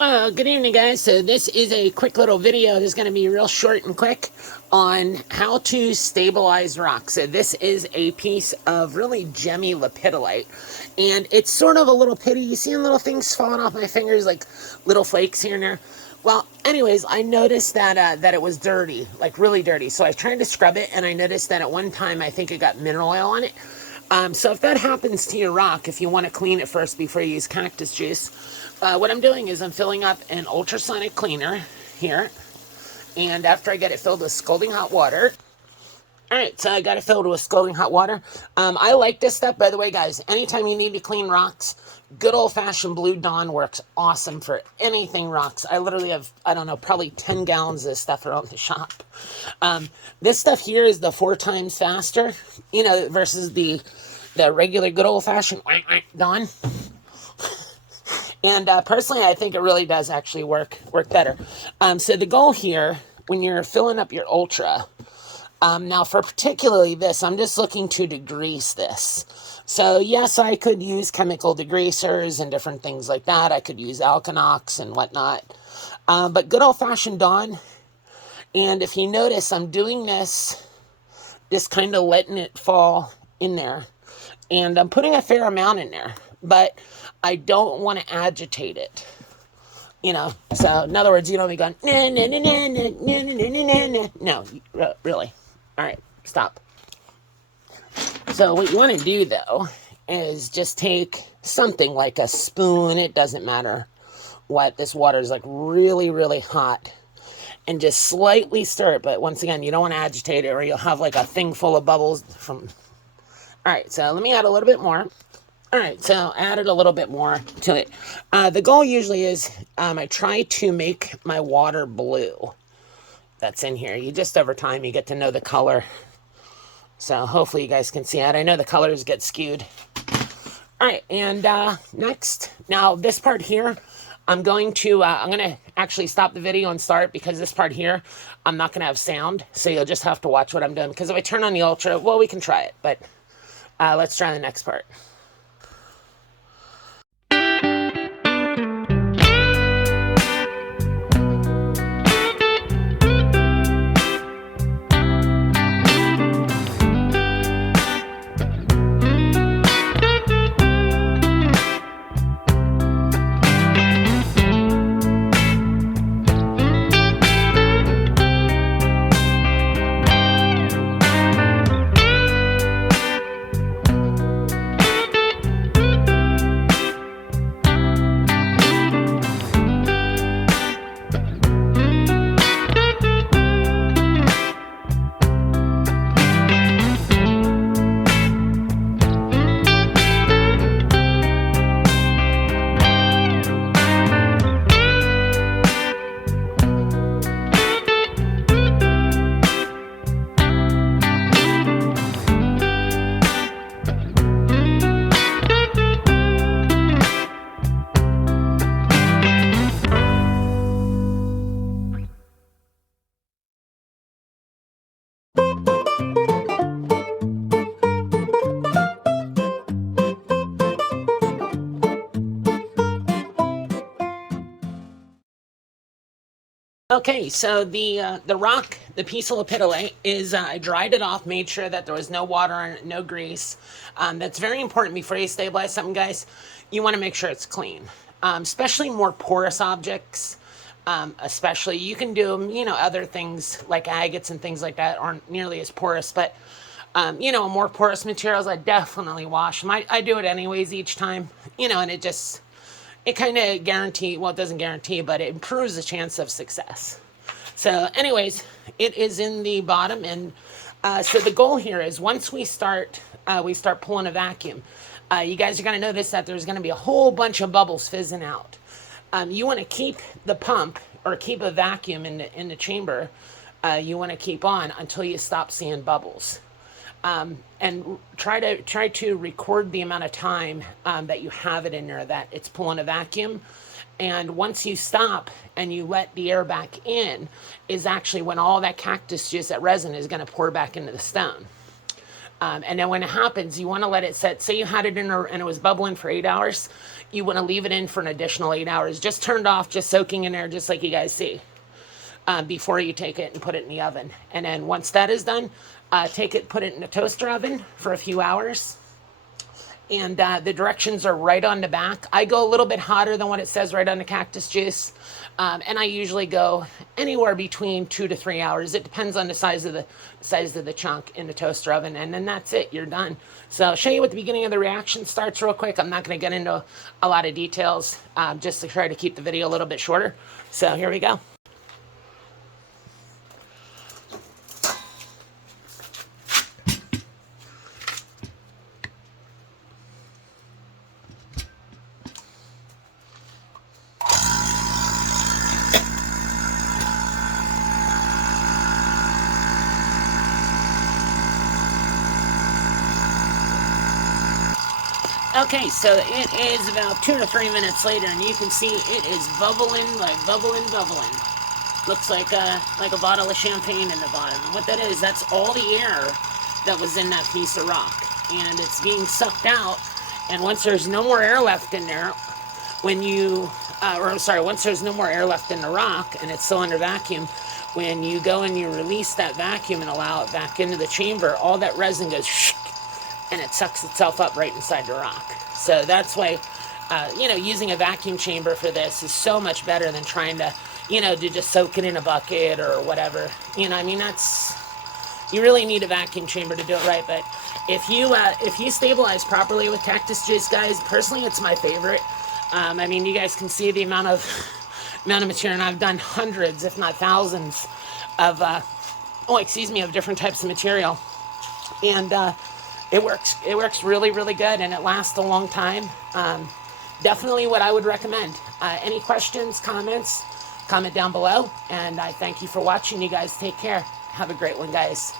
Good evening, guys. So this is a quick little video. This is going to be real short and quick on how to stabilize rock. So this is a piece of really gemmy lapidolite, and it's sort of a little pitty. You see little things falling off my fingers, like little flakes here and there. Well, anyways, I noticed that that it was dirty, like really dirty. So I tried to scrub it, and I noticed that at one time I think it got mineral oil on it. So if that happens to your rock, if you want to clean it first before you use cactus juice, what I'm doing is I'm filling up an ultrasonic cleaner here. And after I get it filled with scalding hot water, all right, so I got it filled with scalding hot water. I like this stuff, by the way, guys. Anytime you need to clean rocks, good old-fashioned Blue Dawn works awesome for anything rocks. I literally have, I don't know, probably 10 gallons of this stuff around the shop. This stuff here is the 4 times faster, you know, versus the regular good old-fashioned Dawn. And personally, I think it really does actually work better. So the goal here, when you're filling up your ultra, now for particularly this, I'm just looking to degrease this. So yes, I could use chemical degreasers and different things like that. I could use Alkanox and whatnot. But good old-fashioned Dawn. And if you notice, I'm doing this, just kind of letting it fall in there. And I'm putting a fair amount in there. But I don't want to agitate it. You know, so in other words, you don't be going, nah, nah, nah, nah, nah, nah, nah, nah, nah. No, really. All right, stop. So what you want to do, though, is just take something like a spoon. It doesn't matter what. This water is like really, really hot. And just slightly stir it. But once again, you don't want to agitate it or you'll have like a thing full of bubbles from... All right, so let me add a little bit more. All right, so added a little bit more to it. The goal usually is I try to make my water blue. That's in here. You just over time, you get to know the color. So hopefully you guys can see that. I know the colors get skewed. All right, and next. Now this part here, I'm going to actually stop the video and start because this part here, I'm not going to have sound. So you'll just have to watch what I'm doing. Because if I turn on the ultra, well, we can try it. But let's try the next part. Okay, so the rock, the piece of lapidolite, is I dried it off, made sure that there was no water on it, no grease. That's very important before you stabilize something, guys. You want to make sure it's clean, especially more porous objects. Especially, you can do, you know, other things like agates and things like that aren't nearly as porous, but, you know, more porous materials, I definitely wash them. I do it anyways each time, you know, and it just... it kind of well, it doesn't guarantee, but it improves the chance of success. So anyways, it is in the bottom. And so the goal here is once we start pulling a vacuum, you guys are going to notice that there's going to be a whole bunch of bubbles fizzing out. You want to keep the pump or keep a vacuum in the chamber. You want to keep on until you stop seeing bubbles. And try to record the amount of time that you have it in there, that it's pulling a vacuum. And once you stop and you let the air back in, is actually when all that cactus juice, that resin, is going to pour back into the stone. And then when it happens, you want to let it set. Say you had it in there and it was bubbling for 8 hours. you want to leave it in for an additional 8 hours. Just turned off, just soaking in there, just like you guys see, before you take it and put it in the oven. And then once that is done, take it, put it in a toaster oven for a few hours. And the directions are right on the back. I go a little bit hotter than what it says right on the Cactus juice. And I usually go anywhere between 2 to 3 hours. It depends on the size of the chunk in the toaster oven. And then that's it, you're done. So I'll show you what the beginning of the reaction starts real quick. I'm not gonna get into a lot of details, just to try to keep the video a little bit shorter. So here we go. Okay, so it is about 2 to 3 minutes later, and you can see it is bubbling, like bubbling. Looks like a bottle of champagne in the bottom. And what that is, that's all the air that was in that piece of rock, and it's being sucked out. And once there's no more air left in there, once there's no more air left in the rock, and it's still under vacuum, when you go and you release that vacuum and allow it back into the chamber, all that resin goes shh, and it sucks itself up right inside the rock. So that's why, using a vacuum chamber for this is so much better than trying to, to just soak it in a bucket or whatever. You really need a vacuum chamber to do it right. But if you stabilize properly with Cactus juice, guys, personally, it's my favorite. You guys can see the amount of material, and I've done hundreds, if not thousands, of different types of material, and it works really, really good, and it lasts a long time. Definitely what I would recommend. Any questions, comments, comment down below, and I thank you for watching. You guys take care. Have a great one, guys.